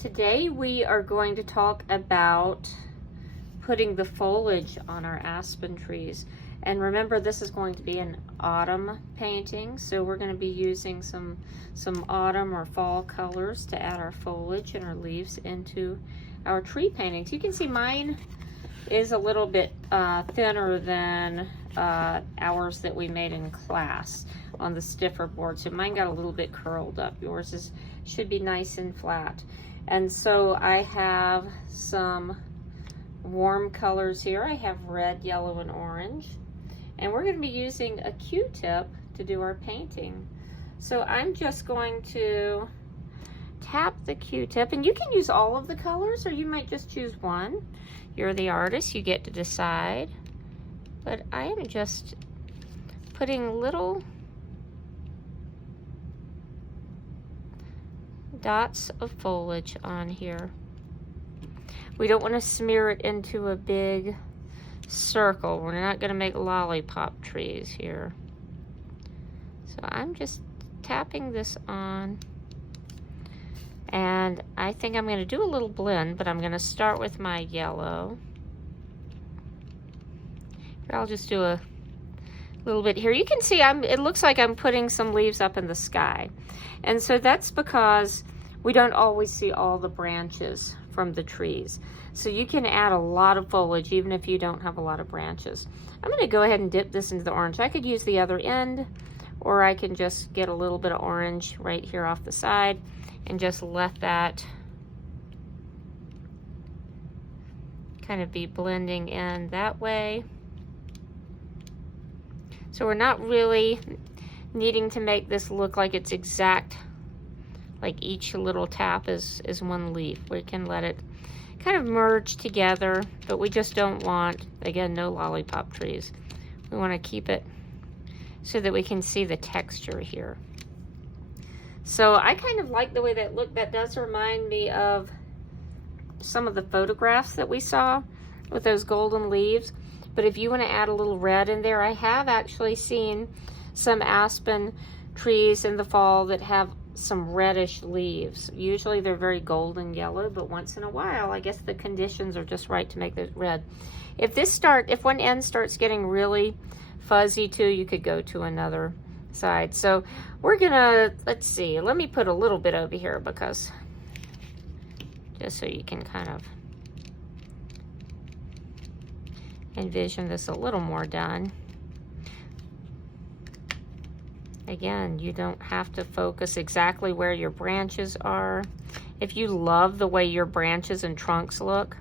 Today we are going to talk about putting the foliage on our aspen trees. And remember, this is going to be an autumn painting, so we're going to be using some autumn or fall colors to add our foliage and our leaves into our tree paintings. You can see mine is a little bit thinner than ours that we made in class on the stiffer board. So mine got a little bit curled up. Yours should be nice and flat. And so I have some warm colors here. I have red, yellow, and orange. And we're going to be using a Q-tip to do our painting. So I'm just going to tap the Q-tip, and you can use all of the colors, or you might just choose one. You're the artist, you get to decide. But I am just putting little dots of foliage on here. We don't want to smear it into a big circle. We're not going to make lollipop trees here. So I'm just tapping this on. And I think I'm going to do a little blend, but I'm going to start with my yellow. I'll just do a little bit here. You can see it looks like I'm putting some leaves up in the sky. And so that's because we don't always see all the branches from the trees. So you can add a lot of foliage even if you don't have a lot of branches. I'm going to go ahead and dip this into the orange. I could use the other end, or I can just get a little bit of orange right here off the side and just let that kind of be blending in that way. So we're not really needing to make this look like it's exact, like each little tap is one leaf. We can let it kind of merge together, but we just don't want, again, no lollipop trees. We want to keep it so that we can see the texture here. So I kind of like the way that looked. That does remind me of some of the photographs that we saw with those golden leaves. But if you want to add a little red in there, I have actually seen some aspen trees in the fall that have some reddish leaves. Usually they're very golden yellow, but once in a while, I guess the conditions are just right to make it red. If one end starts getting really fuzzy too, you could go to another side. So we're gonna, let's see, let me put a little bit over here, because just so you can kind of envision this a little more done. Again, you don't have to focus exactly where your branches are. If you love the way your branches and trunks look,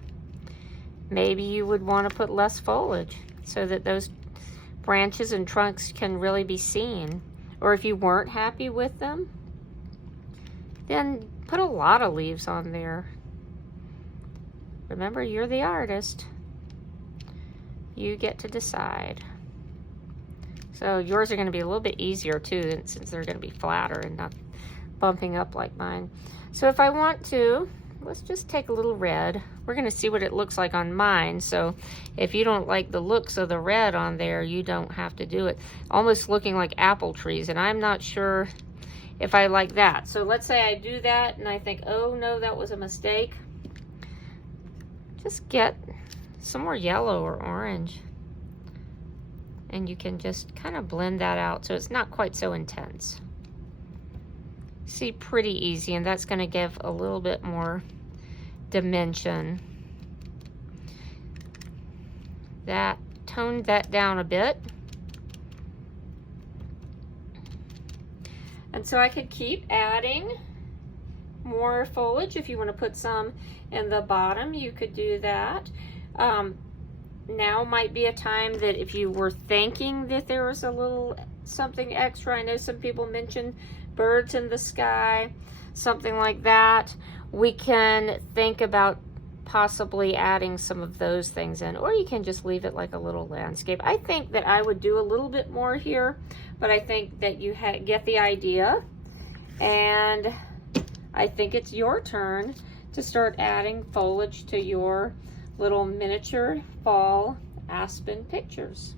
maybe you would want to put less foliage so that those branches and trunks can really be seen. Or if you weren't happy with them, then put a lot of leaves on there. Remember, you're the artist. You get to decide. So yours are going to be a little bit easier too, since they're going to be flatter and not bumping up like mine. So if I want to, let's just take a little red. We're going to see what it looks like on mine. So if you don't like the looks of the red on there, you don't have to do it. Almost looking like apple trees, and I'm not sure if I like that. So let's say I do that and I think, oh no, that was a mistake. Just get some more yellow or orange, and you can just kind of blend that out so it's not quite so intense. See, pretty easy, and that's going to give a little bit more dimension. That toned that down a bit. And so I could keep adding more foliage. If you want to put some in the bottom, you could do that. Now might be a time that if you were thinking that there was a little something extra, I know some people mentioned birds in the sky, something like that, we can think about possibly adding some of those things in, or you can just leave it like a little landscape. I think that I would do a little bit more here, but I think that you get the idea, and I think it's your turn to start adding foliage to your little miniature fall aspen pictures.